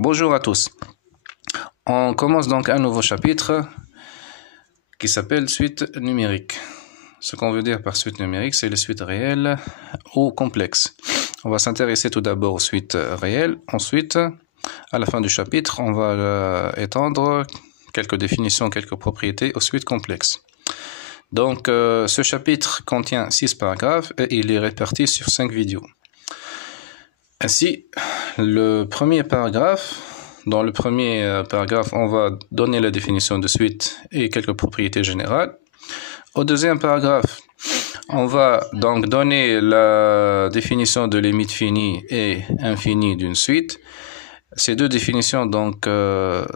Bonjour à tous. On commence donc un nouveau chapitre qui s'appelle suite numérique. Ce qu'on veut dire par suite numérique, c'est les suites réelles ou complexes. On va s'intéresser tout d'abord aux suites réelles. Ensuite, à la fin du chapitre, on va étendre quelques définitions, quelques propriétés aux suites complexes. Donc, ce chapitre contient 6 paragraphes et il est réparti sur 5 vidéos. Ainsi, dans le premier paragraphe, on va donner la définition de suite et quelques propriétés générales. Au deuxième paragraphe, on va donc donner la définition de limite finie et infinie d'une suite. Ces deux définitions donc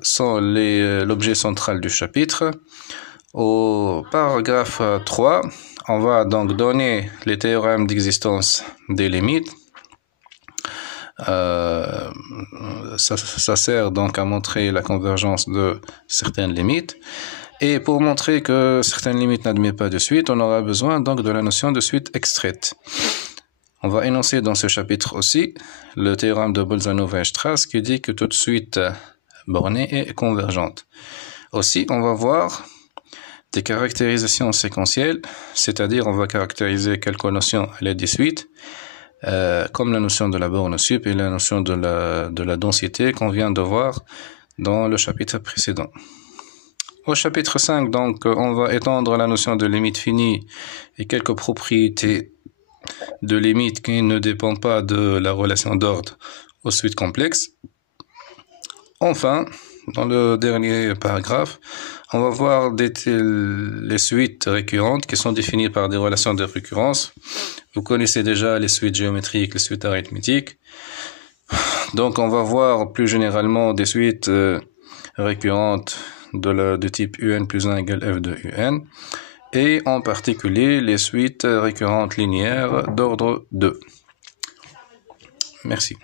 sont l'objet central du chapitre. Au paragraphe 3, on va donc donner les théorèmes d'existence des limites. Ça sert donc à montrer la convergence de certaines limites. Et pour montrer que certaines limites n'admettent pas de suite, on aura besoin donc de la notion de suite extraite. On va énoncer dans ce chapitre aussi le théorème de Bolzano-Weierstrass qui dit que toute suite bornée est convergente. Aussi, on va voir des caractérisations séquentielles, c'est-à-dire on va caractériser quelques notions à l'aide des suites, comme la notion de la borne sup et la notion de la densité qu'on vient de voir dans le chapitre précédent. Au chapitre 5, donc, on va étendre la notion de limite finie et quelques propriétés de limite qui ne dépendent pas de la relation d'ordre aux suites complexes. Enfin, dans le dernier paragraphe, on va voir les suites récurrentes qui sont définies par des relations de récurrence. Vous connaissez déjà les suites géométriques, les suites arithmétiques. Donc, on va voir plus généralement des suites récurrentes de type UN plus 1 égale F de UN. Et en particulier, les suites récurrentes linéaires d'ordre 2. Merci.